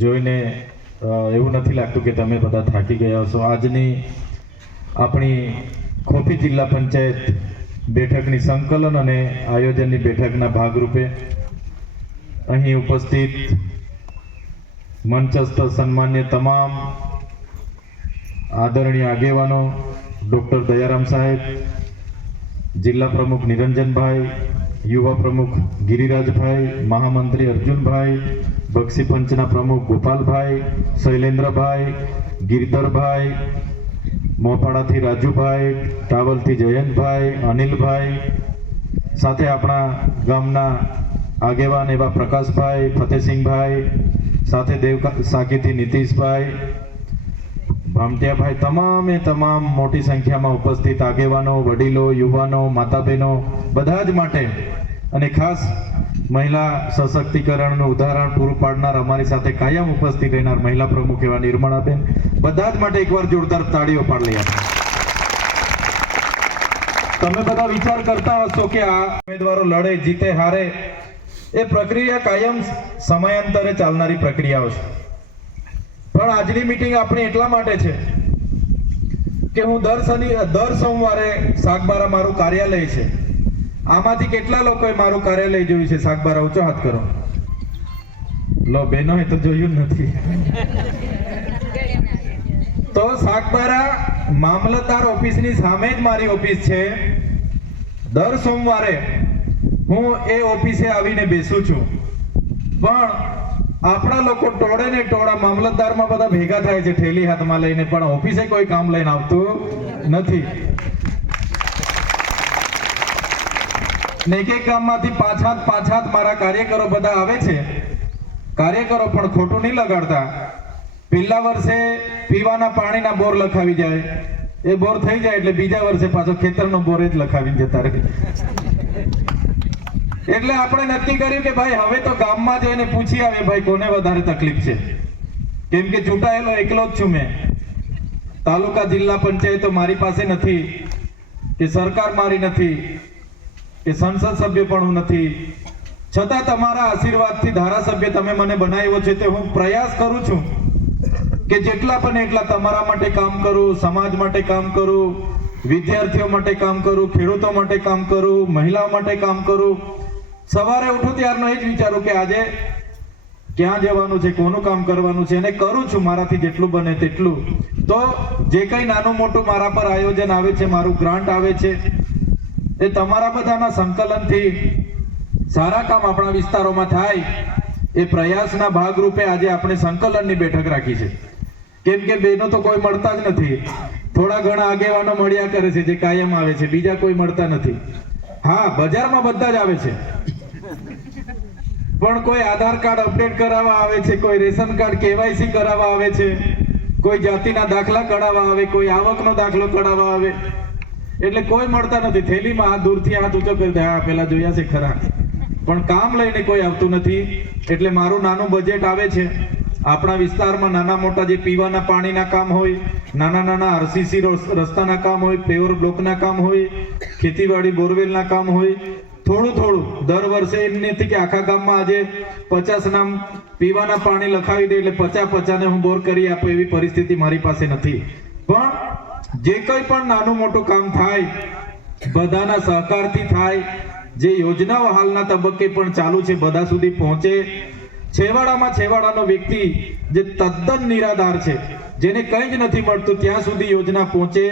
જોઈને એવું નથી લાગતું કે તમે બધા થાકી ગયા હશો. આજની આપણી ખોફી જિલ્લા પંચાયત બેઠકની સંકલન અને આયોજનની બેઠકના ભાગરૂપે અહીં ઉપસ્થિત મંચસ્થ સન્માન્ય તમામ આદરણીય આગેવાનો, ડૉક્ટર દયારામ સાહેબ, જિલ્લા પ્રમુખ નિરંજનભાઈ, યુવા પ્રમુખ ગિરિરાજભાઈ, મહામંત્રી અર્જુનભાઈ બક્ષી પંચના પ્રમુખ ગોપાલભાઈ, શૈલેન્દ્રભાઈ, ગિરધરભાઈ, મોપાડાથી રાજુભાઈ, ટાવલથી જયંતભાઈ, અનિલભાઈ સાથે આપણા ગામના આગેવાન એવા પ્રકાશભાઈ, ફતેસિંહભાઈ, સાથે દેવ સાકીથી નીતિશભાઈ, ભામટિયાભાઈ તમામે તમામ મોટી સંખ્યામાં ઉપસ્થિત આગેવાનો, વડીલો, યુવાનો માતા બહેનો બધા જ માટે અને ખાસ મહિલા સશક્તિકરણનું ઉદાહરણ પૂરું પાડનાર અમારી સાથે કાયમ ઉપસ્થિત રહેનાર મહિલા પ્રમુખ એવા નિર્મળાબેન. બધા જ માટે એકવાર જોરદાર તાળીઓ પાડી લઈએ. તમે બધા વિચાર કરતા હશો કે આ ઉમેદવારો લડે, જીતે, હારે. એ પ્રક્રિયા કાયમ સમયાંતરે ચાલનારી પ્રક્રિયાઓ છે. પણ આજની મીટિંગ આપણી એટલા માટે છે કે હું દર શનિ, દર સોમવારે સાગબારા મારું કાર્યાલય છે. આમાંથી કેટલા લોકોએ મારું કાર્યાલય જોયું છે? સાગબારા ઊંચો હાથ કરો. લો, બેનો એ તો જોયું નથી. તો સાગબારા મામલતદાર ઓફિસની સામે જ મારી ઓફિસ છે. દર સોમવારે હું એ ઓફિસે આવીને બેસું છું. પણ આપણા લોકો ટોળે ને ટોળા મામલતદારમાં બધા ભેગા થાય છે થેલી હાથમાં લઈને, પણ ઓફિસે કોઈ કામ લઈને આવતું નથી. ને એક એક ગામમાંથી પાછા જ પાછા મારા કાર્યકરો બધા આવે છે. કાર્યકરો પણ ખોટું નહીં લગાડતા. પહેલા વર્ષે પીવાના પાણીના બોર લખાવી જાય. એ બોર થઈ જાય એટલે બીજા વર્ષે પાછો ખેતરનો બોર જ લખાવી જતા રહે. એટલે આપણે નક્કી કર્યું કે ભાઈ હવે તો ગામમાં જઈને પૂછી આવે ભાઈ કોને વધારે તકલીફ છે. કેમ કે ચૂંટાયેલો એકલો જ છું મેં. તાલુકા જિલ્લા પંચાયતો મારી પાસે નથી કે સરકાર મારી નથી. કે સંસદ સભ્ય પણ હું નથી. છતાં તમારા આશીર્વાદથી ધારાસભ્ય તમે મને બનાવ્યો છે તે હું પ્રયાસ કરું છું કે જેટલા પણ એટલા તમારા માટે કામ કરું, સમાજ માટે કામ કરું, વિદ્યાર્થીઓ માટે કામ કરું, ખેડૂતો માટે કામ કરું, મહિલાઓ માટે કામ કરું. સવારે ઉઠું ત્યારનો એ જ વિચારું કે આજે ક્યાં જવાનું છે, કોનું કામ કરવાનું છે અને કરું છું મારાથી જેટલું બને તેટલું. તો જે કંઈ નાનું મોટું મારા પર આયોજન આવે છે, મારું ગ્રાન્ટ આવે છે એ તમારા બધાના સંકલનથી સારા કામ આપણા વિસ્તારોમાં થાય એ પ્રયાસના ભાગરૂપે આજે આપણે સંકલનની બેઠક રાખી છે. કેમ કે બેનો તો કોઈ મળતા જ નથી. થોડા ઘણા આગેવાનો મળ્યા કરે છે જે કાયમ આવે છે. બીજા કોઈ મળતા નથી. હા, બજારમાં બધા જ આવે છે. પણ કોઈ આધાર કાર્ડ અપડેટ કરાવવા આવે છે, કોઈ રેશન કાર્ડ કેવાયસી કરાવવા આવે છે, કોઈ જાતિના દાખલા કઢાવવા આવે, કોઈ આવકનો દાખલો કઢાવવા આવે. એટલે કોઈ મળતા નથી. થેલીમાં હાથ દૂરથી હાથ ઊંચો કરી દે. હા, પેલા જોયા છે ખરા. પણ કામ લઈને કોઈ આવતું નથી. એટલે મારું નાનું બજેટ આવે છે. આપણા વિસ્તારમાં નાના મોટા જે પીવાના પાણીના કામ હોય, નાના નાના આરસીસી રસ્તાના કામ હોય પેવર બ્લોકના કામ હોય, ખેતીવાડી બોરવેલના કામ હોય, થોડું થોડું દર વર્ષે એમ નથી કે આખા ગામમાં આજે પચાસ નામ પીવાના પાણી લખાવી દે એટલે પચાસ પચાસને હું બોર કરી આપું એવી પરિસ્થિતિ મારી પાસે નથી. પણ જે કંઈ પણ નાનું મોટું કામ થાય, બધાના સહકારથી થાય, જે યોજનાઓ હાલના તબક્કે પણ ચાલુ છે, બધા સુધી પહોંચે છેવાડામાં છેવાડાનો વ્યક્તિ જે તદ્દન નિરાધાર છે, જેને કંઈ જ નથી મળતું, ત્યાં સુધી યોજના પહોંચે.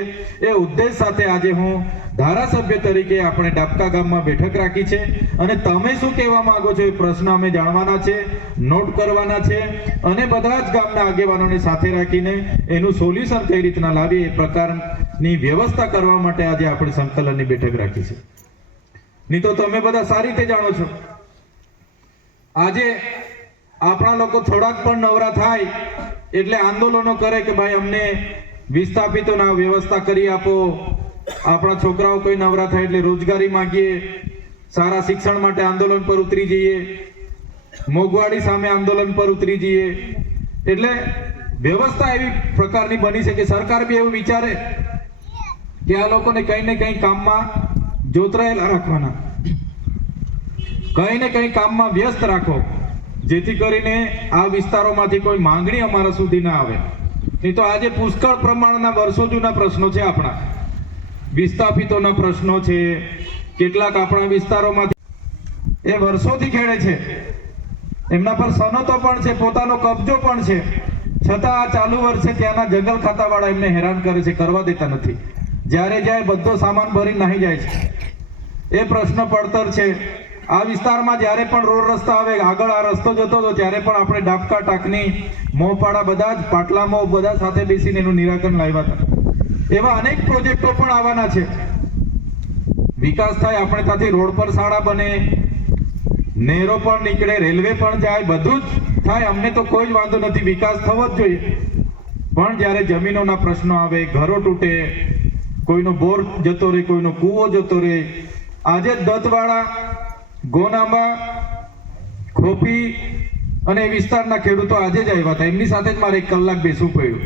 એ ઉદ્દેશ સાથે આજે હું ધારાસભ્ય તરીકે આપણે ડાબકા ગામમાં બેઠક રાખી છે. અને તમે શું કહેવા માંગો છો એ પ્રશ્ન અમે જાણવાના છે, નોટ કરવાના છે. અને બધા જ ગામના આગેવાનોને સાથે રાખીને એનું સોલ્યુશન કઈ રીતના લાવીએ એ પ્રકારની વ્યવસ્થા કરવા માટે આજે આપણે સંકલનની બેઠક રાખી છે. નહીં તો તમે બધા સારી રીતે જાણો છો. આજે આપણા લોકો થોડાક પણ નવરા થાય એટલે આંદોલનો કરે કે ભાઈ અમને વિસ્થાપિતોના વ્યવસ્થા કરી આપો. આપણા છોકરાઓ કોઈ નવરા થાય એટલે રોજગારી માંગીએ. સારા શિક્ષણ માટે આંદોલન પર ઉતરી જઈએ. મોંઘવારી સામે આંદોલન પર ઉતરી જઈએ. એટલે વ્યવસ્થા એવી પ્રકારની બની છે કે સરકાર બી એવું વિચારે કે આ લોકોને કંઈ ને કંઈ કામમાં જોતરાયેલા રાખવાના. કંઈ ને કંઈ કામમાં વ્યસ્ત રાખો. જેથી કરીને આ વિસ્તારોમાંથી કોઈ માંગણી અમારા સુધી ના આવે. નહીં તો આજે પુષ્કળ પ્રમાણના વર્ષો જૂના પ્રશ્નો છે આપણા. વિસ્થાપિતોના પ્રશ્નો છે. કેટલાક આપણા વિસ્તારોમાંથી એ વર્ષોથી ખેડે છે. એમના પર સનતો પણ છે, પોતાનો કબજો પણ છે. છતાં આ ચાલુ વર્ષે ત્યાંના જંગલ ખાતાવાળા એમને હેરાન કરે છે, કરવા દેતા નથી. જ્યારે જાય બધો સામાન ભરી નાહી જાય છે. એ પ્રશ્ન પડતર છે. આ વિસ્તારમાં જ્યારે પણ રોડ રસ્તા આવે, આગળ આ રસ્તો જતો હતો, ત્યારે પણ આપણે ડાબકા ટાકની મોપાડા બધા જ પાટલામાં બધા સાથે બેસીને એનું નિરાકરણ લાવ્યા હતા. એવા અનેક પ્રોજેક્ટો પણ આવવાના છે. વિકાસ થાય, આપણે ત્યાંથી રોડ પર શાળા બને, નહેરો પણ નીકળે, રેલવે પણ જાય, બધું જ થાય, અમને તો કોઈ જ વાંધો નથી, વિકાસ થવો જ જોઈએ. પણ જ્યારે જમીનોના પ્રશ્નો આવે, ઘરો તૂટે, કોઈનો બોર જતો રહે, કોઈનો કૂવો જતો રહે, આજે જ ગોનાંબા, ખોપી અને એ વિસ્તારના ખેડૂતો આજે જ આવ્યા હતા. એમની સાથે જ મારે એક કલાક બેસવું પડ્યું.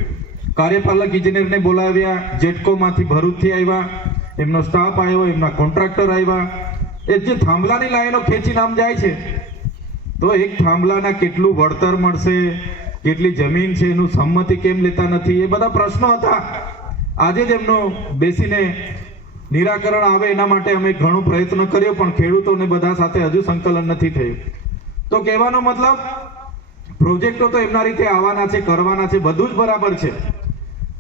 કાર્યપાલક ઇજનેરને બોલાવ્યા, જેટકોમાંથી ભરૂચથી આવ્યા, એમનો સ્ટાફ આવ્યો, એમના કોન્ટ્રાક્ટર આવ્યા. એ જે થાંભલાની લાઈનો ખેંચી નામ જાય છે, તો એક થાંભલાના કેટલું વળતર મળશે, કેટલી જમીન છે, એનું સંમતિ કેમ લેતા નથી, એ બધા પ્રશ્નો હતા. આજે જ એમનો બેસીને નિરાકરણ આવે એના માટે અમે ઘણો પ્રયત્ન કર્યો, પણ ખેડૂતોને બધા સાથે હજુ સંકલન નથી થયું. તો કહેવાનો મતલબ, પ્રોજેક્ટો તો એમના રીતે આવવાના છે, કરવાના છે, બધું જ બરાબર છે.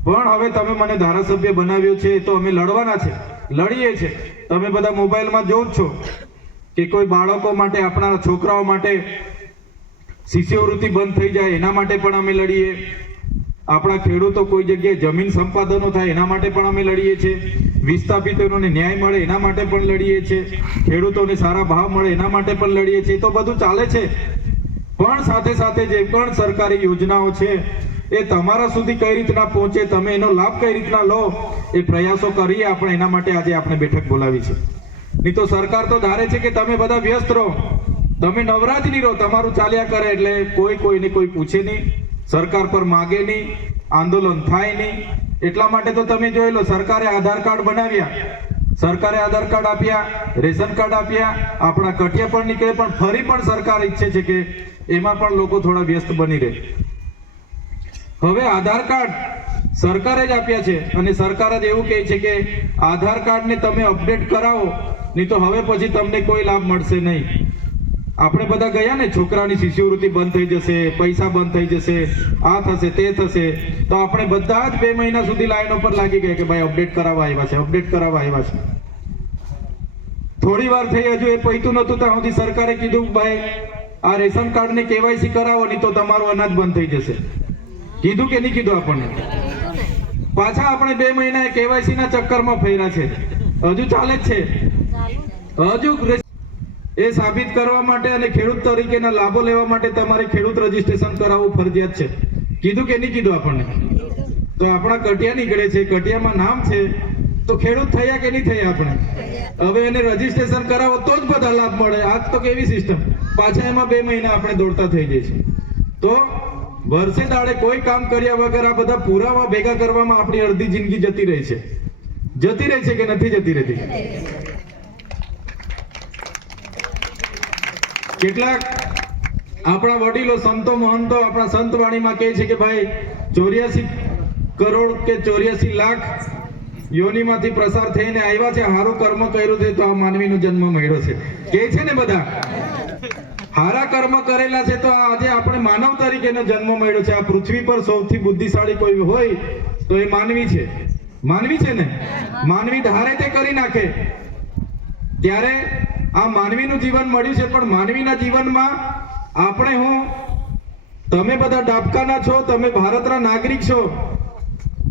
પણ હવે તમે મને ધારાસભ્ય બનાવ્યો છે તો અમે લડવાના છે, લડીએ છે. તમે બધા મોબાઈલમાં જોઉં છો કે કોઈ બાળકો માટે, આપણા છોકરાઓ માટે શિષ્યવૃત્તિ બંધ થઈ જાય, એના માટે પણ અમે લડીએ. આપણા ખેડૂતો કોઈ જગ્યાએ જમીન સંપાદનો થાય, એના માટે પણ અમે લડીએ છીએ. વિસ્થાપિતોને ન્યાય મળે એના માટે પણ લડીએ છીએ ખેડૂતોને સારા ભાવ મળે એના માટે પણ લડીએ છીએ તો બધું ચાલે છે. પણ સાથે સાથે જે પણ સરકારી યોજનાઓ છે, એ તમારા સુધી કઈ રીતના પહોંચે, તમે એનો લાભ કઈ રીતના લો, એ પ્રયાસો કરીએ આપણે. એના માટે આજે આપણે બેઠક બોલાવી છે. નહીં તો સરકાર તો ધારે છે કે તમે બધા વ્યસ્ત રહો. તમે નવરાજ નહીં રહો. તમારું ચાલ્યા કરે એટલે કોઈ કોઈને કોઈ પૂછે નહીં. સરકાર પર માગે નહીં. આંદોલન થાય નહીં. એટલા માટે તો તમે જોઈ લો, સરકારે આધાર કાર્ડ બનાવ્યા. સરકારે આધાર કાર્ડ આપ્યા, રેશન કાર્ડ આપ્યા, આપણા કટિયા પણ નીકળે, પણ ફરી પણ સરકાર ઈચ્છે છે કે એમાં પણ લોકો થોડા વ્યસ્ત બની રહે. હવે આધાર કાર્ડ સરકારે જ આપ્યા છે અને સરકાર જ એવું કહે છે કે આધાર કાર્ડને તમે અપડેટ કરાવો, નહીં તો હવે પછી તમને કોઈ લાભ મળશે નહીં. આપણે બધા ગયા ને છોકરાની શિષ્યવૃત્તિ બંધ થઈ જશે પૈસા બંધ થઈ જશે આ થશે તે થશે તો આપણે બધા જ બે મહિના સુધી લાઈનો પર લાગી ગયા કે ભાઈ અપડેટ કરાવવા આવ્યા છે અપડેટ કરાવવા આવ્યા છે. થોડી વાર થઈ હજુ એ પૈતું નતું ત્યાં સુધી સરકારે કીધું ભાઈ આ રેશન કાર્ડ ને કેવાયસી કરાવો નહીં તો તમારું અનાજ બંધ થઈ જશે. કીધું કે નહીં કીધું આપણને? પાછા આપણે બે મહિના કેવાયસી ના ચક્કરમાં ફેર્યા છે. હજુ ચાલે જ છે. હજુ એ સાબિત કરવા માટે અને ખેડૂત તરીકેના લાભો લેવા માટે તમારે ખેડૂત રજીસ્ટ્રેશન કરાવવું ફરજિયાત છે. કીધું કે નહીં કીધું આપણને? તો આપણા કટિયા નીકળે છે, કટિયામાં નામ છે. તો ખેડૂત થયા કે નહીં થયા આપણે? હવે એને રજીસ્ટ્રેશન કરાવો તો જ બધા લાભ મળે. આજ તો કેવી સિસ્ટમ? પાછા એમાં બે મહિના આપણે દોડતા થઈ જઈએ છીએ. તો વર્ષે દાડે કોઈ કામ કર્યા વગર આ બધા પુરાવા ભેગા કરવામાં આપણી અડધી જિંદગી જતી રહી છે. જતી રહી છે કે નથી જતી રહેતી? કેટલાક આપણા વડીલો, સંતો, મહંતો આપણા સંત વાણીમાં કહે છે કે ભાઈ, ચોર્યાસી કરોડ કે ચોર્યાસી લાખ યોનિમાંથી પ્રસાર થઈને આવ્યા છે, હારું કર્મ કર્યું છે, તો આ માનવીનો જન્મ મળ્યો છે. કે છે ને બધા, હારા કર્મ કરેલા છે, તો આજે આપણે માનવ તરીકેનો જન્મ મળ્યો છે. આ પૃથ્વી પર સૌથી બુદ્ધિશાળી કોઈ હોય, તો એ માનવી છે. માનવી છે ને? માનવી ધારે તે કરી નાખે. ત્યારે આ માનવીનું જીવન મળ્યું છે, પણ માનવીના જીવનમાં આપણે હું, તમે બધા ડાબકાના છો, તમે ભારતના નાગરિક છો,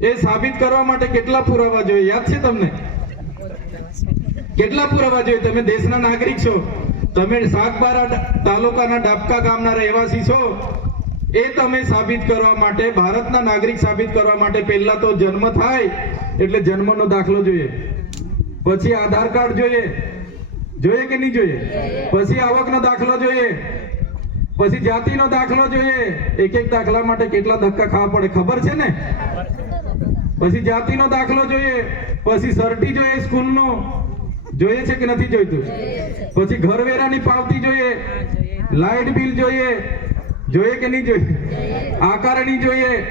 એ સાબિત કરવા માટે કેટલા પુરાવા જોઈએ? યાદ છે તમને? કેટલા પુરાવા જોઈએ? તમે દેશના નાગરિક છો, તમે સાગબારા તાલુકાના ડાબકા ગામના રહેવાસી છો, એ તમે સાબિત કરવા માટે, ભારતના નાગરિક સાબિત કરવા માટે પહેલા તો જન્મ થાય, એટલે જન્મનો દાખલો જોઈએ. પછી આધાર કાર્ડ જોઈએ. જોઈએ કે નહીં જોઈએ? પછી આવકનો દાખલો જોઈએ. પછી જાતિનો દાખલો જોઈએ. એક એક દાખલા માટે કેટલા ધક્કા ખાવા પડે ખબર છે ને? પછી જાતિનો દાખલો જોઈએ. પછી સર્ટી જોઈએ સ્કૂલનો. જોઈએ છે કે નથી જોઈતું? પછી ઘરવેરાની પાવતી જોઈએ. લાઇટ બિલ જોઈએ. જોઈએ કે નહીં જોઈએ? આકારણી જોઈએ.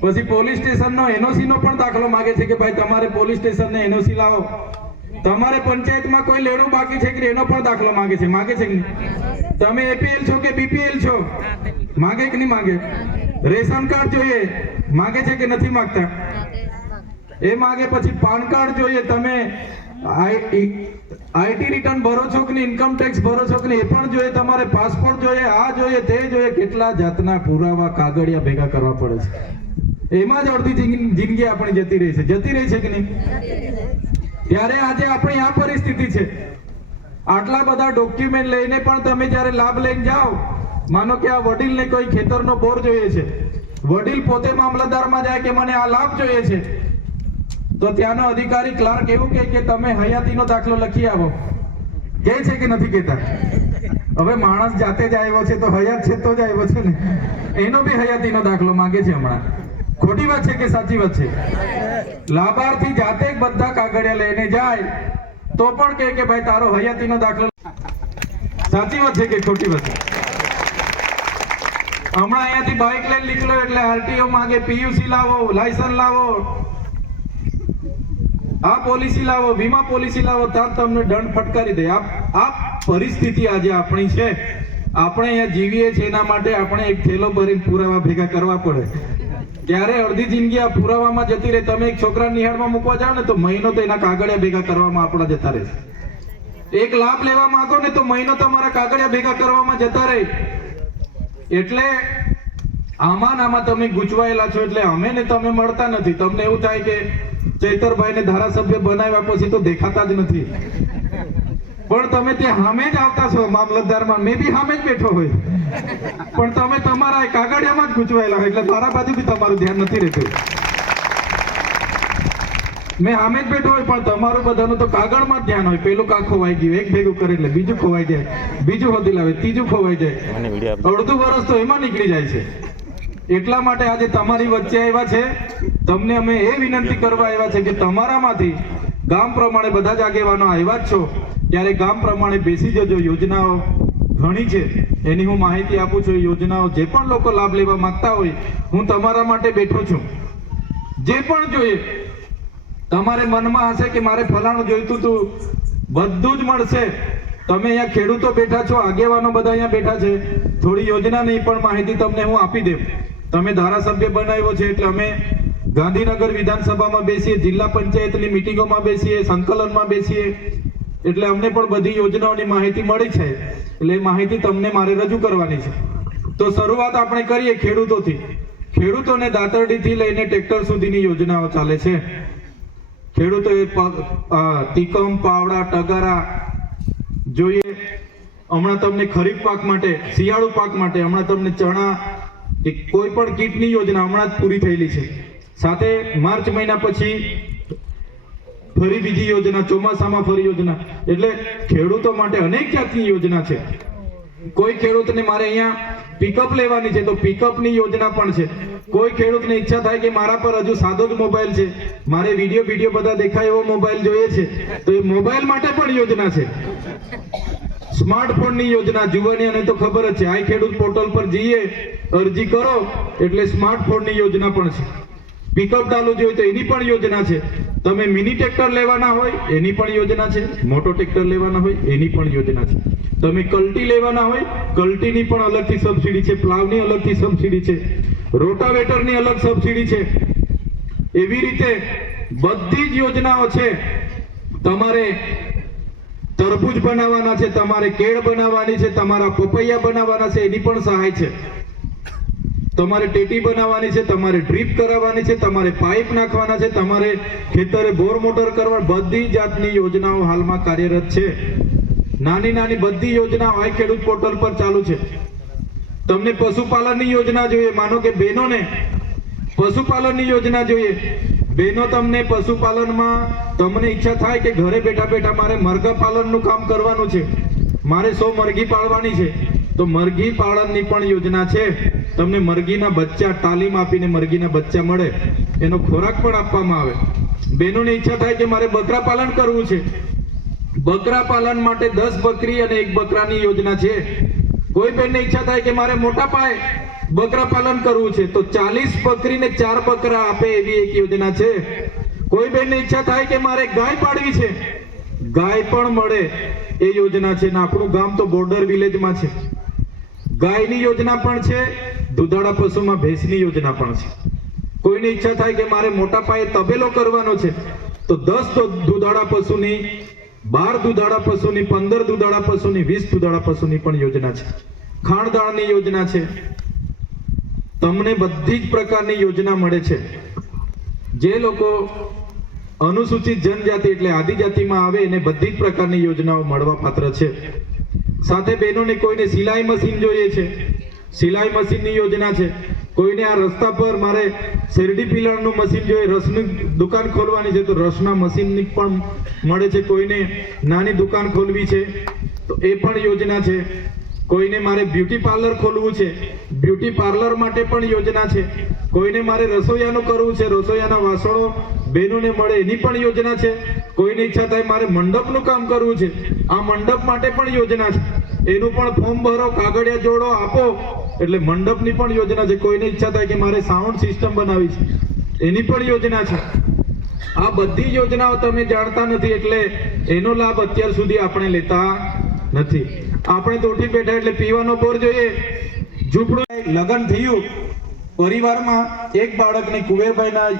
પછી પોલીસ સ્ટેશનનો એનઓસી નો પણ દાખલો માંગે છે કે ભાઈ તમારે પોલીસ સ્ટેશનને એનઓસી લાવો. તમારે પંચાયતમાં કોઈ લેણું બાકી છે કે એનો પણ દાખલો માંગે છે. માંગે છે કે તમે એપીએલ છો કે બીપીએલ છો? માંગે કે નહીં માંગે? રેશન કાર્ડ જોઈએ. માંગે છે કે નથી માંગતા? એ માંગે પછી પાન કાર્ડ જોઈએ. તમે આઈટી રિટર્ન ભરો છો કે ઇન્કમ ટેક્સ ભરો છો કે એ પણ જોઈએ. તમારે પાસપોર્ટ જોઈએ, આ જોઈએ, તે જોઈએ. કેટલા જાતના પુરાવા કાગળિયા ભેગા કરવા પડે છે. એમાં જ અડધી જિંદગી આપણી જતી રહી છે. જતી રહી છે કે નહીં? ત્યારે આજે આપણી આ પરિસ્થિતિ છે. આટલા બધા ડોક્યુમેન્ટ લઈને પણ તમે જ્યારે લાભ લઈને જાઓ, માનો કે આ વડીલને કોઈ ખેતરનો બોર જોઈએ છે. વડીલ પોતે મામલતદારમાં જાય કે મને આ લાભ જોઈએ છે. તો ત્યાંનો અધિકારી ક્લાર્ક એવું કહે કે તમે હયાતીનો દાખલો લખી આવો. કહે છે કે નથી કહેતા? હવે માણસ જાતે જ આવ્યો છે તો હયાત છે તો જ આવ્યો છે ને. એનો બી હયાતીનો દાખલો માંગે છે હમણાં. ખોટી વાત છે કે સાચી વાત છે? લાભાર્થી જાતે બધા કાગળિયા લઈને જાય, તો પણ કહે કે ભાઈ તારો હયાતીનો દાખલો સાચી વાત છે કે ખોટી વાત છે? હમણાં અહીંયાથી બાઇક લઈને નીકળ્યો એટલે આરટીઓ માંગે પીયુસી લાવો લાયસન્સ લાવો. આ પોલિસી લાવો, વીમા પોલિસી લાવો ત્યાં તમને દંડ ફટકારી દે. આપ આ પરિસ્થિતિ આજે આપણી છે. આપણે અહીંયા જીવીએ છીએ એના માટે આપણે એક થેલો ભરીને પુરાવા ભેગા કરવા પડે. ત્યારે અડધી જિંદગી આ પુરાવામાં જતી રહે, તમે એક છોકરા નિહાળમાં મૂકવા જાઓ ને, તો મહિનો તો એના કાગળિયા ભેગા કરવામાં આપણા જતા રહે એક લાભ લેવા માંગો ને, તો મહિનો તમારા કાગળિયા ભેગા કરવામાં જતા રહે. એટલે આમાં નામાં તમે ગૂંચવાયેલા છો, એટલે અમે ને તમે મળતા નથી. તમને એવું થાય કે ચૈતરભાઈને ધારાસભ્ય બનાવ્યા પછી તો દેખાતા જ નથી. પણ તમે તે સામે જ આવતા છો મામલતદારમાં. મેં બી સામે જ બેઠો હોય. પણ તમે તમારા કાગળિયામાં જ ગૂંચવાયેલા હોય એટલે મારા બાજુ બી તમારું ધ્યાન નથી રહેતું. મેં સામે જ બેઠો હોય પણ તમારું બધાનું તો કાગળમાં જ ધ્યાન હોય. પેલું કાં ખોવાઈ ગયું એક ભેગું કરે એટલે બીજું ખોવાઈ જાય બીજું હોતી લાવે ત્રીજું ખોવાઈ જાય. અડધું વર્ષ તો એમાં નીકળી જાય છે. એટલા માટે આજે તમારી વચ્ચે આવ્યા છે. તમને અમે એ વિનંતી કરવા આવ્યા છે કે તમારામાંથી ગામ પ્રમાણે બધા જ આગેવાનો આવ્યા જ છો. ત્યારે ગામ પ્રમાણે બેસી જજો, યોજનાઓ ઘણી છે. એની હું માહિતી આપું છું યોજનાઓ જે પણ લોકો લાભ લેવા માંગતા હોય, હું તમારા માટે બેઠો છું. જે પણ જોઈએ, તમારે મનમાં હશે કે મારે ફલાણું જોઈતું હતું બધું જ મળશે. તમે અહીંયા ખેડૂતો બેઠા છો, આગેવાનો બધા અહીંયા બેઠા છે. થોડી યોજના નહીં, પણ માહિતી તમને હું આપી દઉં તમે ધારાસભ્ય બનાવ્યો છે, એટલે અમે ગાંધીનગર વિધાનસભામાં બેસીએ, જિલ્લા પંચાયતની મિટિંગોમાં બેસીએ, સંકલનમાં બેસીએ. એટલે અમને પણ બધી યોજનાઓની માહિતી મળી છે. એટલે માહિતી તમને મારે રજૂ કરવાની છે. તો શરૂઆત આપણે કરીએ ખેડૂતોથી. ખેડૂતોને દાતરડીથી લઈને ટ્રેક્ટર સુધીની યોજનાઓ ચાલે છે. ખેડૂતોએ અ, પાવડા ટગારા જોઈએ હમણાં તમને ખરીફ પાક માટે શિયાળુ પાક માટે હમણાં તમને ચણા કોઈ પણ કીટની યોજના હમણાં જ પૂરી થયેલી છે. સાથે માર્ચ મહિના પછી ફરી બીજી યોજના, ચોમાસામાં ફરી યોજના. એટલે ખેડૂતો માટે અનેક જાતની યોજના છે. કોઈ ખેડૂતને મારે અહીંયા પિકઅપ લેવાની છે, તો પિકઅપની યોજના પણ છે. કોઈ ખેડૂતને ઈચ્છા થાય કે મારા પર હજુ સાદો જ મોબાઈલ છે. મારે વીડિયો વીડિયો બધા દેખાય એવો મોબાઈલ જોઈએ છે. તો એ મોબાઈલ માટે પણ યોજના છે. સ્માર્ટફોનની યોજના, જુવાની અને તો ખબર જ છે. આ ખેડૂત પોર્ટલ પર જઈએ, અરજી કરો, એટલે સ્માર્ટફોનની યોજના પણ છે. પિકઅપ ડાલવું જોઈએ તો એની પણ યોજના છે. તમે મિની ટ્રેક્ટર લેવાના હોય, એની પણ યોજના છે. મોટો ટ્રેક્ટર લેવાના હોય, એની પણ યોજના છે. તમે કલ્ટી લેવાના હોય, કલ્ટીની પણ અલગથી સબસિડી છે, પ્લાવની અલગથી સબસિડી છે, રોટાવેટરની અલગ સબસિડી છે. એવી રીતે બધી જ યોજનાઓ છે. તમારે તરબૂજ બનાવવાના છે, તમારે કેળ બનાવવાની છે, તમારા પપૈયા બનાવવાના છે, એની પણ સહાય છે. તમારે ટેટી બનાવવાની છે, તમારે ડ્રીપ કરાવવાની છે, તમારે પાઇપ નાખવાના છે, તમારે ખેતરે બોર મોટર કરવા બધી જાતની યોજનાઓ હાલમાં કાર્યરત છે. નાની નાની બધી યોજનાઓ આ ખેડૂત પોર્ટલ પર ચાલુ છે. તમને પશુપાલનની યોજના જોઈએ. માનો કે બહેનોને પશુપાલનની યોજના જોઈએ. બહેનો તમને પશુપાલનમાં તમને ઈચ્છા થાય કે ઘરે બેઠા બેઠા મારે મરઘા પાલનનું કામ કરવાનું છે. મારે સો મરઘી પાળવાની છે. તો મરઘી પાળનની પણ યોજના છે. તમને મરઘીના બચ્ચા, તાલીમ આપીને મરઘીના બચ્ચા મળે, એનો ખોરાક પણ આપવામાં આવે. બહેનોને ઈચ્છા થાય કે મારે બકરા પાલન કરવું છે. બકરા પાલન માટે દસ બકરી અને એક બકરાની યોજના છે. કોઈ બેનને ઈચ્છા થાય કે મારે મોટા પાયે બકરા પાલન કરવું છે, તો ચાલીસ બકરીને ચાર બકરા આપે એવી એક યોજના છે. કોઈ બેનને ઈચ્છા થાય કે મારે ગાય પાડવી છે, ગાય પણ મળે એ યોજના છે. ને આપણું ગામ તો બોર્ડર વિલેજમાં છે. ગાયની યોજના પણ છે દુધાળા પશુમાં ભેંસની યોજના પણ છે. કોઈની ઈચ્છા થાય કે મારે મોટા પાયે તબેલો કરવાનો છે, તો દસ દુધાળા પશુની, બાર દુધાળા પશુની, પંદર દુધાળા પશુની, વીસ દુધાળા પશુની પણ યોજના છે. ખાણદાળની યોજના છે. તમને બધી જ પ્રકારની યોજના મળે છે. જે લોકો અનુસૂચિત જનજાતિ એટલે આદિજાતિમાં આવે, એને બધી જ પ્રકારની યોજનાઓ મળવા પાત્ર છે. સાથે બહેનોને કોઈને સિલાઈ મશીન જોઈએ છે. સિલાઈ મશીનની યોજના છે. કોઈને આ રસ્તા પર મારે શેરડી પિલાણનું મશીન જોઈએ, રસની દુકાન ખોલવાની છે, તો રસના મશીનની પણ મળે છે. કોઈને નાની દુકાન ખોલવી છે, તો એ પણ યોજના છે. કોઈને મારે બ્યુટી પાર્લર ખોલવું છે, બ્યુટી પાર્લર માટે પણ યોજના છે. કોઈને મારે રસોઈયાનું કરવું છે, રસોઈયાના વાસણો બહેનોને મળે એની પણ યોજના છે. કોઈને ઈચ્છા થાય મારે મંડપનું કામ કરવું છે. આ મંડપ માટે પણ યોજના છે. એનું પણ ફોર્મ ભરો, કાગળિયા જોડો આપો. એટલે મંડપની પણ યોજના છે. કોઈને ઈચ્છા થાય કે મારે સાઉન્ડ સિસ્ટમ બનાવી છે. એની પણ યોજના છે. આ બધી યોજનાઓ તમે જાણતા નથી એટલે એનો લાભ અત્યાર સુધી આપણે લેતા નથી. આપણે તો ઉઠી બેઠા એટલે પીવાનો બોર જોઈએ. ઝૂંપડું લગ્ન થયું. પરિવારમાં એક બાળકને કુવેરભાઈના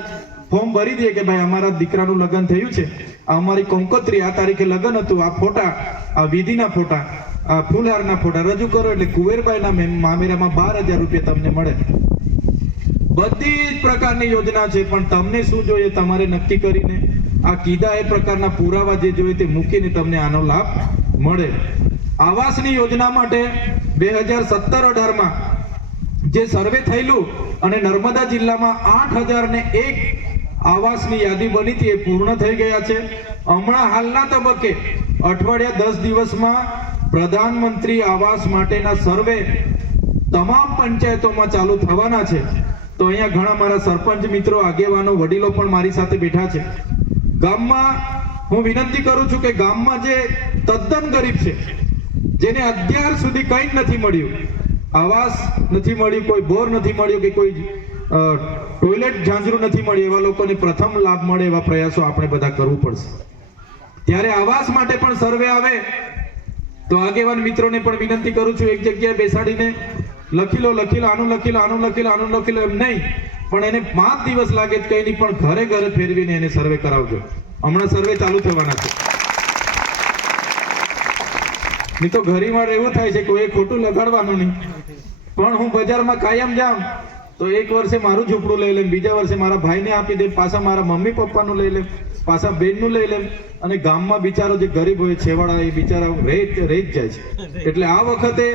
ફોર્મ ભરી દે કે ભાઈ અમારા દીકરાનું લગ્ન થયું છે. આ અમારી કંકોત્રી, આ તારીખે લગ્ન હતું. આ ફોટા, આ વિધિના ફોટા. ફૂલહારના ફોટા રજૂ કરો એટલે કુવેરભાઈના મેમ- મામેરામાં બાર હજાર રૂપિયા તમને મળે. બધી જ પ્રકારની યોજના છે, પણ તમને શું જોઈએ તમારે નક્કી કરીને આ કીધા એ પ્રકારના પુરાવા જે જોઈએ તે મૂકીને તમને આનો લાભ મળે. આવાસની યોજના માટે બે હજાર સત્તર અઢારમાં જે સર્વે થયેલું અને નર્મદા જિલ્લામાં આઠ હજાર ને એક આવાસની યાદી બની હતી એ પૂર્ણ થઈ ગયા છે. હમણાં હાલના તબક્કે અઠવાડિયા દસ દિવસમાં પ્રધાનમંત્રી આવાસ માટેના સર્વે તમામ પંચાયતોમાં ચાલુ થવાના છે. તો અહીંયા ઘણા મારા સરપંચ મિત્રો, આગેવાનો, વડીલો પણ મારી સાથે બેઠા છે. ગામમાં હું વિનંતી કરું છું કે ગામમાં જે તદ્દન ગરીબ છે, જેને અત્યાર સુધી કંઈ જ નથી મળ્યું, આવાસ નથી મળ્યું, કોઈ બોર નથી મળ્યું કે કોઈ ટોયલેટ ઝાંઝરું નથી મળ્યું, એવા લોકોને પ્રથમ લાભ મળે એવા પ્રયાસો આપણે બધા કરવું પડશે. ત્યારે આવાસ માટે પણ સર્વે આવે તો આગેવાન મિત્રોને પણ વિનંતી કરું છું એક જગ્યાએ બેસાડીને, લખી લો લખી લો, આનું લખી લો, આનું લખી લો, આનું લખી લો, એમ નહીં, પણ એને પાંચ દિવસ લાગે કઈ નહીં, પણ ઘરે ઘરે ફેરવીને એને સર્વે કરાવજો. હમણાં સર્વે ચાલુ થવાના છે. નહીં તો ઘરીમાં એવું થાય છે કોઈ ખોટું લગાડવાનું નહીં. પણ હું બજારમાં કાયમ જામ તો એક વર્ષે મારું ઝૂંપડું લઈ લેમ બીજા વર્ષે મારા ભાઈને આપી દે, પાછા મારા મમ્મી પપ્પાનું લઈ લેમ પાછા બેનનું લઈ લેમ અને ગામમાં બિચારો જે ગરીબ હોય, છેવાડા એ બિચારા રહી રહી જ જાય છે. એટલે આ વખતે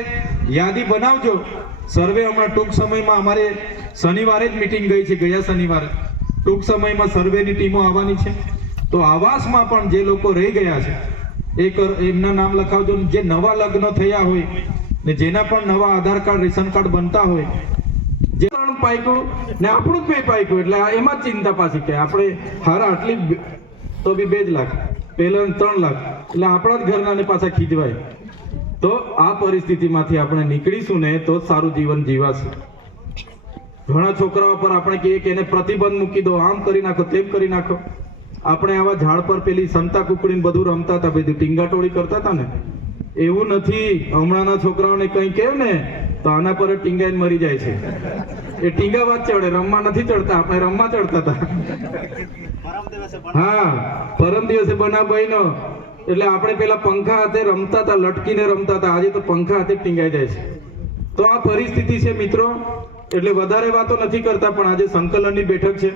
યાદી બનાવજો. સર્વે હમણાં ટૂંક સમયમાં અમારે શનિવારે જ મીટિંગ ગઈ છે, ગયા શનિવારે. ટૂંક સમયમાં સર્વેની ટીમો આવવાની છે. તો આવાસમાં પણ જે લોકો રહી ગયા છે, એ એમના નામ લખાવજો. જે નવા લગ્ન થયા હોય, ને જેના પણ નવા આધાર કાર્ડ, રેશન કાર્ડ બનતા હોય જે ત્રણ પાક્યું ને આપણું બે પાક્યું એટલે એમાં ચિંતા પાછી કે આપણે હારા આટલી તો બી બે જ લાખ, પહેલા ત્રણ લાખ, એટલે આપણા જ ઘરના ને પાછા ખીજવાય. તો આ પરિસ્થિતિમાંથી આપણે નીકળીશું ને તો સારું જીવન જીવાશે. ઘણા છોકરાઓ પર આપણે કહીએ કે એને પ્રતિબંધ મૂકી દો, આમ કરી નાખો, તેમ કરી નાખો. આપણે આવા ઝાડ પર પેલી સંતા કુકડીને બધું રમતા હતા બધું ટીંગાટોળી કરતા હતા ને એવું નથી, હમણાંના છોકરાઓને કંઈ કહે ને, તો આના પર ટીંગાઈને મરી જાય છે. એ ટીંગા વાત ચડે, રમવા નથી ચડતા, આપણે રમવા ચડતા હતા. હા, પરમ દિવસે બનાવ બન્યો એટલે આપણે પેલા પંખા હાથે રમતા હતા, લટકીને રમતા હતા, આજે તો પંખા હાથે ટીંગાઈ જાય છે. તો આ પરિસ્થિતિ છે મિત્રો, એટલે વધારે વાતો નથી કરતા, પણ આજે સંકલનની બેઠક છે.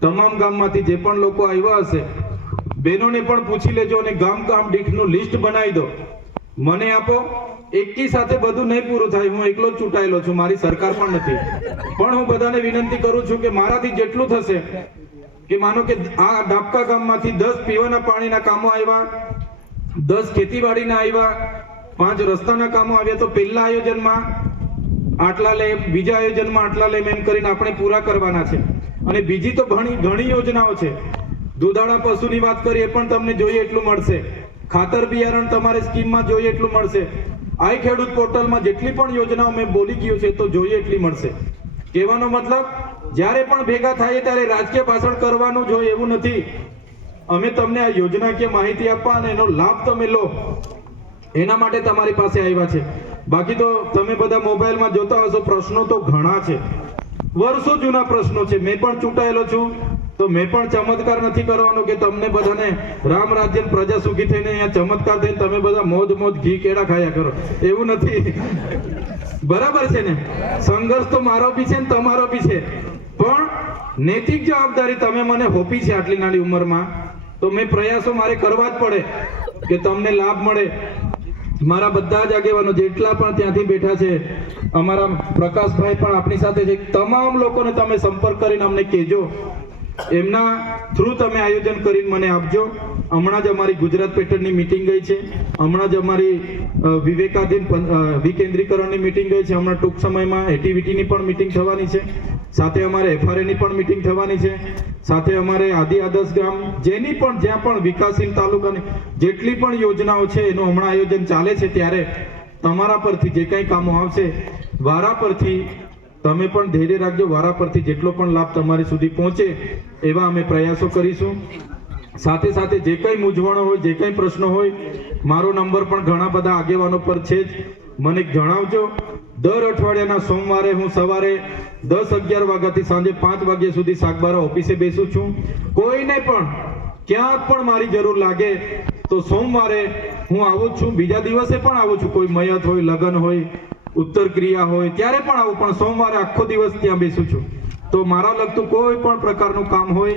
તમામ ગામમાંથી જે પણ લોકો આવ્યા હશે, બહેનોને પણ પૂછી લેજો અને ગામ ગામ દીઠનું લિસ્ટ બનાવી દો. મને આપો એકી સાથે બધું નહીં પૂરું થાય, હું એકલો જ ચૂંટાયેલો છું, મારી સરકાર પણ નથી. પણ હું બધાને વિનંતી કરું છું કે મારાથી જેટલું થશે, કે માનો કે આ ડાબકા ગામમાંથી દસ પીવાના પાણીના કામો આવ્યા, દસ ખેતીવાડીના આવ્યા, પાંચ રસ્તાના કામો આવ્યા, તો પહેલા આયોજનમાં આટલા લે, બીજા આયોજનમાં આટલા લેમ એમ કરીને આપણે પૂરા કરવાના છે. અને બીજી તો ઘણી ઘણી યોજનાઓ છે. દુધાળા પશુની વાત કરીએ પણ તમને જોઈએ એટલું મળશે. ખાતર બિયારણ તમારે સ્કીમમાં જોઈએ એટલું મળશે. આઈ ખેડૂત પોર્ટલમાં જેટલી પણ યોજનાઓ મેં બોલી ગયું છે તો જોઈએ એટલી મળશે. કહેવાનો મતલબ, જ્યારે પણ ભેગા થાય ત્યારે રાજકીય ભાષણ કરવાનું જોઈએ એવું નથી. અમે તમને આ યોજનાકીય માહિતી આપવા અને એનો લાભ તમે લો. એના માટે તમારી પાસે આવ્યા છે. બાકી તો તમે બધા મોબાઈલમાં જોતા હશો, પ્રશ્નો તો ઘણા છે. વર્ષો જૂના પ્રશ્નો છે. મેં પણ ચૂંટાયેલો છું. તો મેં પણ ચમત્કાર નથી કરવાનો કે તમને બધાને રામ રાજ્ય પ્રજા સુખી થઈને અહીંયા ચમત્કાર થઈને તમે બધા મોજ મોજ ઘી કેળા ખાયા કરો. એવું નથી. બરાબર છે ને? સંઘર્ષ તો મારો બી છે ને તમારો બી છે. પણ નૈતિક જવાબદારી તમે મને હોપી છે આટલી નાની ઉંમરમાં. તો મેં પ્રયાસો મારે કરવા જ પડે કે તમને લાભ મળે. મારા બધા જ આગેવાનો જેટલા પણ ત્યાંથી બેઠા છે, અમારા પ્રકાશભાઈ પણ આપણી સાથે છે. તમામ લોકોને તમે સંપર્ક કરીને અમને કહેજો. એમના થ્રુ તમે આયોજન કરીને મને આપજો. હમણાં જ અમારી ગુજરાત પેટર્નની મિટિંગ ગઈ છે. હમણાં જ અમારી વિવેકાધીન વિકેન્દ્રીકરણની મિટિંગ ગઈ છે. હમણાં ટૂંક સમયમાં એટીવીટીની પણ મિટિંગ થવાની છે. સાથે અમારે એફઆરએની પણ મિટિંગ થવાની છે. સાથે અમારે આદિ આદર્શ ગ્રામ જેની પણ જ્યાં પણ વિકાસશીલ તાલુકાની જેટલી પણ યોજનાઓ છે, એનું હમણાં આયોજન ચાલે છે ત્યારે તમારા પરથી જે કંઈ કામો આવશે, વારા પરથી તમે પણ ધૈર્ય રાખજો, વારા પરથી જેટલો પણ લાભ તમારી સુધી પહોંચે, એવા અમે પ્રયાસો કરીશું. સાથે સાથે જે કંઈ મૂંઝવણો હોય, જે કંઈ પ્રશ્નો હોય, મારો નંબર પણ ઘણા બધા આગેવાનો પર છે જ. મને જણાવજો, દર અઠવાડિયાના સોમવારે હું સવારે દસ અગિયાર વાગ્યાથી સાંજે પાંચ વાગ્યા સુધી સાગબારા ઓફિસે બેસું છું. કોઈને પણ ક્યાંક પણ મારી જરૂર લાગે, તો સોમવારે હું આવું છું. બીજા દિવસે પણ આવું છું. કોઈ મયત હોય, લગ્ન હોય ઉત્તર ક્રિયા હોય, ત્યારે પણ આવું, પણ સોમવારે આખો દિવસ ત્યાં બેસું છું. તો મારા લગતું કોઈ પણ પ્રકારનું કામ હોય,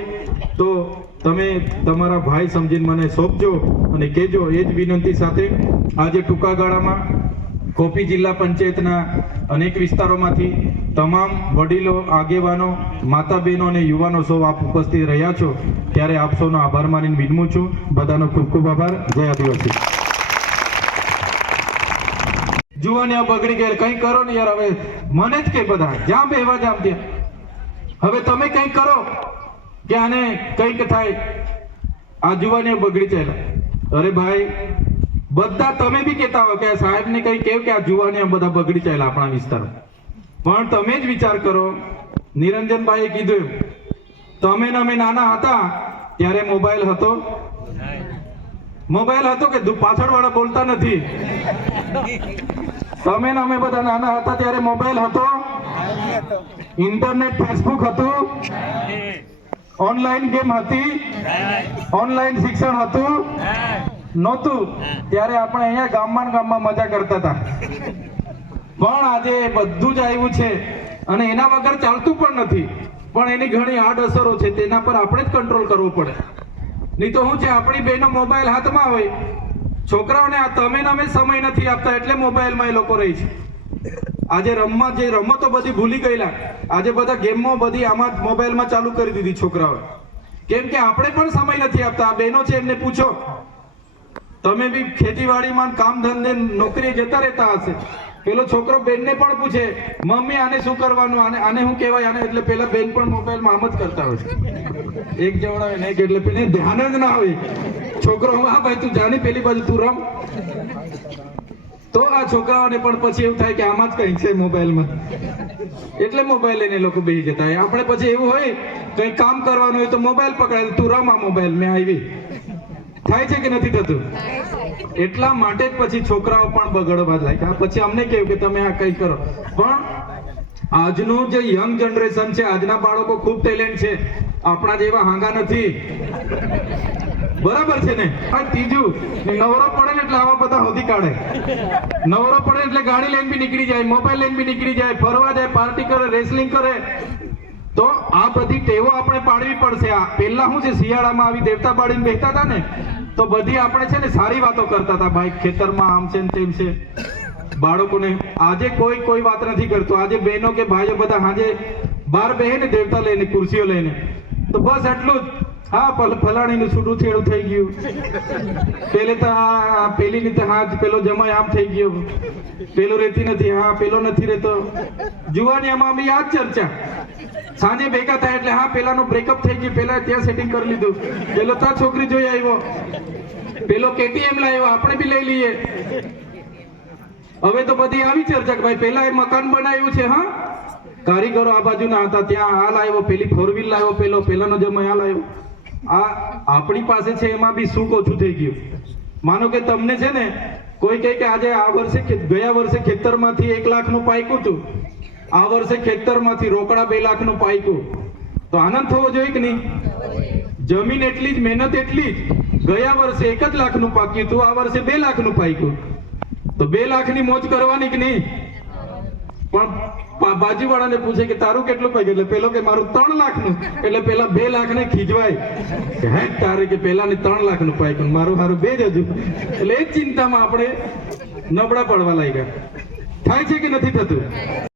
તો તમે તમારા ભાઈ સમજીને મને સોંપજો અને કહેજો, એ જ વિનંતી સાથે આજે ટૂંકા ગાળામાં કોપી જિલ્લા પંચાયતના અનેક વિસ્તારોમાંથી તમામ વડીલો, આગેવાનો માતા બહેનો અને યુવાનો સૌ આપ ઉપસ્થિત રહ્યા છો. ત્યારે આપ સૌનો આભાર માનીને વિનમું છું. બધાનો ખૂબ ખૂબ આભાર. જય આદિવાસી. જુવાની આ બગડી ગયેલ. કંઈ કરો ને યાર, હવે મને જ કે બધા જ્યાં બેવા જામ ત્યાં. હવે તમે કંઈક કરો, કે આને કંઈક થાય. આ જુવાની બગડી ચાલ્યા. અરે ભાઈ, બધા તમે બી કહેતા હો કે આ સાહેબને કંઈ કેવ કે આ જુવાની બધા બગડી ચાલ્યા આપણા વિસ્તારમાં. પણ તમે જ વિચાર કરો, નિરંજનભાઈએ કીધું તમે ને અમે નાના હતા, ત્યારે મોબાઈલ હતો. મોબાઈલ હતો કે પાછળ વાળા બોલતા નથી. તમે ને અમે બધા નાના હતા ત્યારે મોબાઈલ હતો. ઇન્ટરનેટ, ફેસબુક હતું. ઓનલાઈન ગેમ હતી. ઓનલાઈન શિક્ષણ હતું. નહોતું. ત્યારે આપણે અહીંયા ગામમાં ગામમાં મજા કરતા હતા. પણ આજે બધું જ આવ્યું છે. અને એના વગર ચાલતું પણ નથી. પણ એની ઘણી આડઅસરો છે. તેના પર આપણે જ કંટ્રોલ કરવો પડે. નહીં તો શું છે આપણી બેનો મોબાઈલ હાથમાં હોય, છોકરાઓને આ તમે અમે સમય નથી આપતા, એટલે મોબાઈલમાં એ લોકો રહી છે. આજે રમવા જે રમતો બધી ભૂલી ગયેલા. આજે બધા ગેમો બધી આમાં મોબાઈલમાં ચાલુ કરી દીધી છોકરાઓએ. કેમ કે આપણે પણ સમય નથી આપતા. આ બહેનો છે, એમને પૂછો. તમે બી ખેતીવાડીમાં કામ ધંધે નોકરીએ જતા રહેતા હશે. પેલો છોકરો બેનને પણ પૂછે, મમ્મી, આને શું કરવાનું? આને આને શું કહેવાય? આને એટલે પેલા બેન પણ મોબાઈલમાં આમ જ કરતા હોય એક જવડાવે ને એક એટલે પેલી ધ્યાન જ ના હોય છોકરો હા ભાઈ, તું જાની પેલી બાજુ તું રમ. તો આ છોકરાઓને પણ પછી એવું થાય કે આમાં જ કંઈક છે મોબાઈલમાં એટલે મોબાઈલ લઈને લોકો બેસી જતા આપણે પછી એવું હોય કંઈ કામ કરવાનું હોય તો મોબાઈલ પકડાય. તું રમ આ મોબાઈલ મેં આવી. થાય છે કે નથી થતું? એટલા માટે જ પછી છોકરાઓ પણ બગડવા લાગ્યા. પછી અમને કહ્યું કે તમે આ કઈ કરો. પણ આજનું જે યંગ જનરેશન છે, આજના બાળકો ખૂબ ટેલેન્ટ છે. આપણા જેવા હાંગા નથી. બરાબર છે ને? આ ત્રીજું નવરો પડે ને એટલે આવા બધા હોતી કાઢે. નવરો પડે એટલે ગાડી લઈને બી નીકળી જાય મોબાઈલ લઈને બી નીકળી જાય, ફરવા જાય પાર્ટી કરે રેસલિંગ કરે. તો આ બધી ટેવો આપણે પાડવી પડશે. આ પહેલા શું છે, શિયાળામાં આવી દેવતા પાડીને બેસતા હતા ને, તો બધી આપણે છે ને સારી વાતો કરતા હતા ભાઈ, ખેતરમાં આમ છે ને તેમ છે. બાળકોને આજે કોઈ કોઈ વાત નથી કરતો. આજે બહેનો કે ભાઈઓ બધા આજે બહાર બેહે ને દેવતા લઈને, ખુરશીઓ લઈને. તો બસ એટલું જ. હા ફલ ફલાણીનું છૂટું છેડું થઈ ગયું. પેલે તો હા પેલી પેલીની તો હા પેલો જમાય આમ થઈ ગયો. પેલો રહેતી નથી, હા, પેલો નથી રહેતો જુવાનીમાં બી આ ચર્ચા. સાંજે ભેગા થયા એટલે હા, પેલાનો બ્રેકઅપ થઈ ગયું. પેલા ત્યાં સેટિંગ કરી લીધું. પેલો ત્યાં છોકરી જોઈ આવ્યો. પેલો કેટીએમ લાવ્યો આપણે બી લઈ લઈએ. હવે તો બધી આવી ચર્ચા કે ભાઈ પેલા એ મકાન બનાવ્યું છે, હા? કારીગરો આ બાજુના હતા. ત્યાં આ લાવ્યો પેલી ફોર વ્હીલ લાવ્યો પેલો, પેલાનો જે આ લાવ્યો આ આપણી પાસે છે, એમાં બી સુખ ઓછું થઈ ગયું. માનો કે તમને છે ને, કોઈ કહે કે આજે આ વર્ષે ગયા વર્ષે ખેતરમાંથી એક લાખનું પાક્યું હતું. આ વર્ષે ખેતરમાંથી રોકડા બે લાખનું પાક્યું તો આનંદ થવો જોઈએ કે નહીં? જમીન એટલી જ, મહેનત એટલી જ. ગયા વર્ષે એક જ લાખનું પાક્યું હતું, આ વર્ષે બે લાખનું પાક્યું. તો બે લાખની મોજ કરવાની કે નહીં? પણ બાજુવાળાને પૂછે કે તારું કેટલું પાક્યું? એટલે પેલો કે મારું ત્રણ લાખનું. એટલે પેલા બે લાખને ખીજવાય. હે તારે કે પેલાને ત્રણ લાખનું પાક્યું? મારું મારું બે જ હજુ એટલે એ ચિંતામાં આપણે નબળા પડવા લાગ્યા. થાય છે કે નથી થતું?